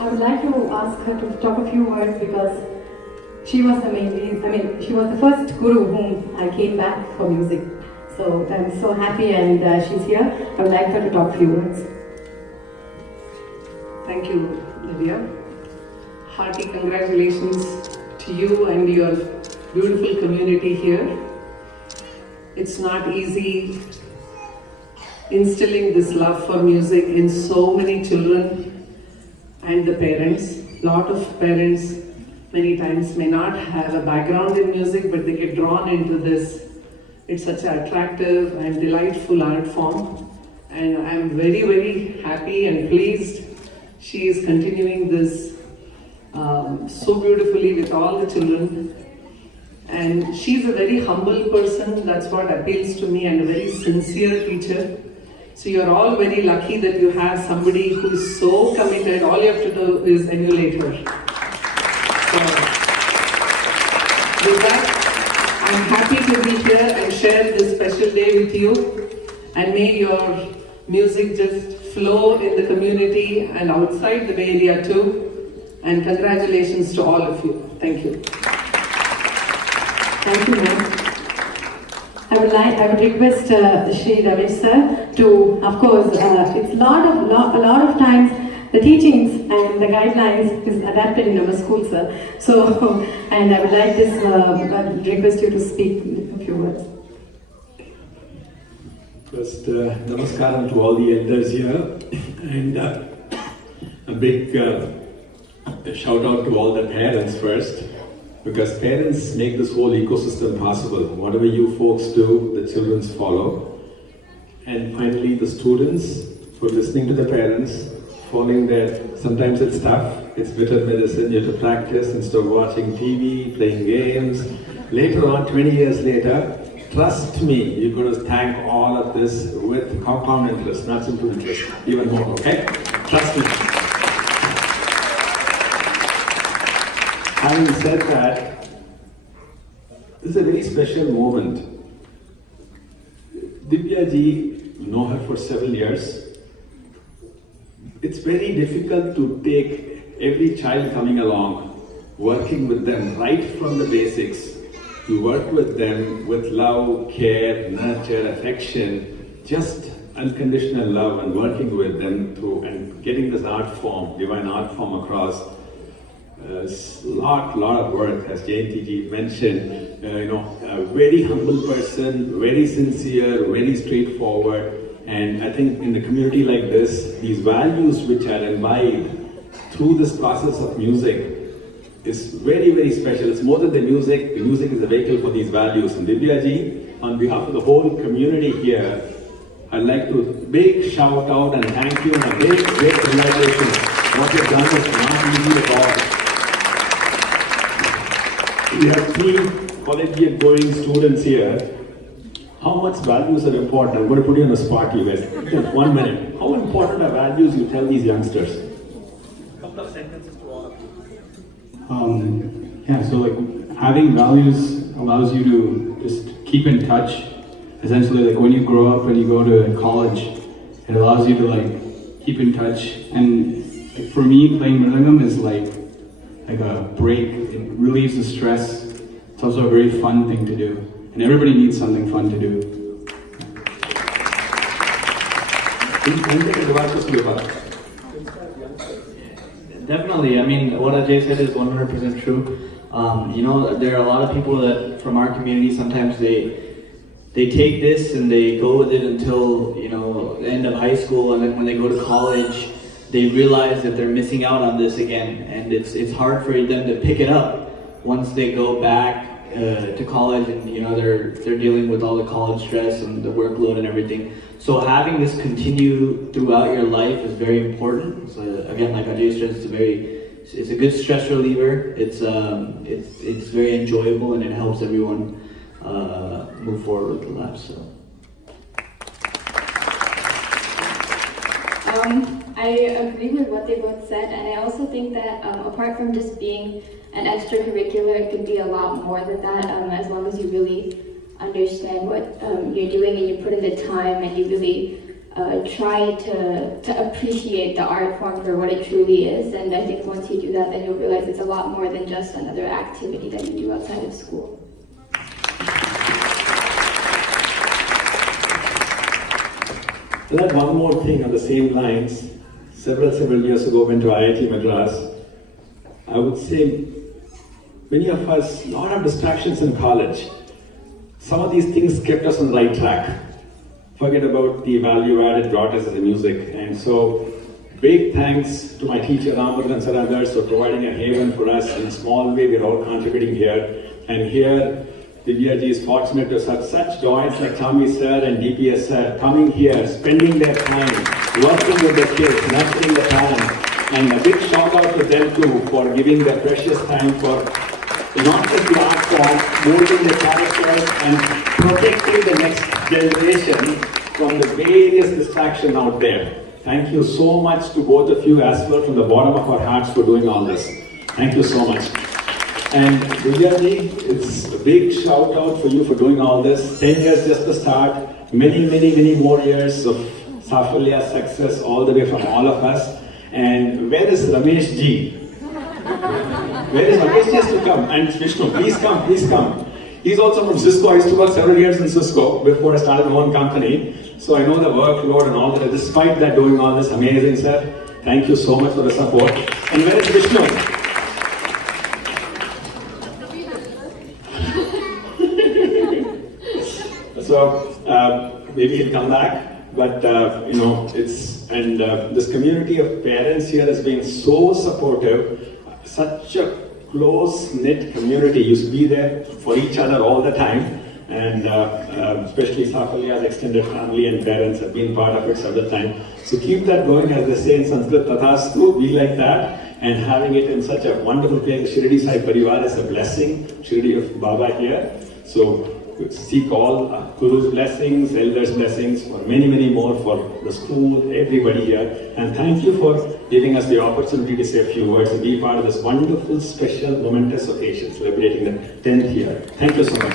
I would like to ask her to talk a few words because she was she was the first guru whom I came back for music. So I'm so happy and she's here. I would like her to talk a few words. Thank you, Divya. Hearty congratulations to you and your beautiful community here. It's not easy instilling this love for music in so many children and the parents. A lot of parents many times may not have a background in music, but they get drawn into this. It's such an attractive and delightful art form, and I'm very, very happy and pleased she is continuing this so beautifully with all the children. And she's a very humble person, that's what appeals to me, and a very sincere teacher. So you're all very lucky that you have somebody who is so committed. All you have to do is emulate her. So, with that, I'm happy to be here and share this special day with you. And may your music just flow in the community and outside the Bay Area too. And congratulations to all of you. Thank you. Thank you, ma'am. I would request Shri Ramesh sir to, of course, it's a lot of times the teachings and the guidelines is adapted in our school, sir. So, and I would like request you to speak a few words. First, namaskaram to all the elders here, and a big shout out to all the parents first, because parents make this whole ecosystem possible. Whatever you folks do, the children follow. And finally, the students, for listening to the parents, following that. Sometimes it's tough, it's bitter medicine, you have to practice instead of watching TV, playing games. Later on, 20 years later, trust me, you're going to thank all of this with compound interest, not simple interest, even more, okay? Trust me. Having said that, this is a very special moment. Divya ji, you know her for several years. It's very difficult to take every child coming along, working with them right from the basics. You work with them with love, care, nurture, affection, just unconditional love, and working with them through and getting this art form, divine art form across. Lot of work, as Jayanthi ji mentioned. A very humble person, very sincere, very straightforward. And I think in a community like this, these values which are imbibed through this process of music is very, very special. It's more than the music is a vehicle for these values. And Divya ji, on behalf of the whole community here, I'd like to big shout out and thank you and a big, great congratulations. What you've done is not easy at all. We have 3 collegiate going students here. How much values are important? I'm going to put you on the spot, you guys. Just 1 minute. How important are values you tell these youngsters? A couple of sentences to all of you. So like having values allows you to just keep in touch. Essentially, like when you grow up and you go to college, it allows you to like keep in touch. And like, for me, playing Mridangam is like a break. It relieves the stress. It's also a very fun thing to do. And everybody needs something fun to do. Definitely. I mean, what Ajay said is 100% true. There are a lot of people that from our community, sometimes they take this and they go with it until, the end of high school, and then when they go to college, they realize that they're missing out on this again, and it's hard for them to pick it up once they go back to college, and they're dealing with all the college stress and the workload and everything. So having this continue throughout your life is very important. So again, like Ajay said, it's a good stress reliever. It's very enjoyable, and it helps everyone move forward with the life. So. I agree with what they both said, and I also think that apart from just being an extracurricular, it could be a lot more than that, as long as you really understand what you're doing and you put in the time and you really try to appreciate the art form for what it truly is. And I think once you do that, then you'll realize it's a lot more than just another activity that you do outside of school. I'll add one more thing on the same lines. Several years ago, went to IIT Madras. I would say many of us, a lot of distractions in college. Some of these things kept us on the right track. Forget about the value added brought us as the music. And so, big thanks to my teacher Ramardan sir and others for providing a haven for us. In a small way, we're all contributing here. And here, Divya ji is fortunate to have such joints like Chami sir and DPS sir coming here, spending their time, working with the kids, nurturing the talent. And a big shout out to them too for giving their precious time for not just the art form, molding the characters and protecting the next generation from the various distractions out there. Thank you so much to both of you as well from the bottom of our hearts for doing all this. Thank you so much. And Divyaji, it's a big shout out for you for doing all this. 10 years just to start, many more years of Safalya success all the way from all of us. And where is Ramesh ji? Where is Ramesh ji has to come? And Vishnu, please come, please come. He's also from Cisco. I used to work several years in Cisco before I started my own company. So I know the workload and all that. Despite that, doing all this, amazing, sir. Thank you so much for the support. And where is Vishnu? So maybe he'll come back, but this community of parents here has been so supportive. Such a close-knit community. You be there for each other all the time, and especially Safalya's extended family and parents have been part of it several times. So keep that going, as they say in Sanskrit, Tathastu, be like that, and having it in such a wonderful place. Shirdi Sai Parivar is a blessing, Shirdi of Baba here. So seek all Guru's blessings, elders' blessings for many more for the school, everybody here. And thank you for giving us the opportunity to say a few words and be part of this wonderful, special, momentous occasion celebrating the 10th year. Thank you so much.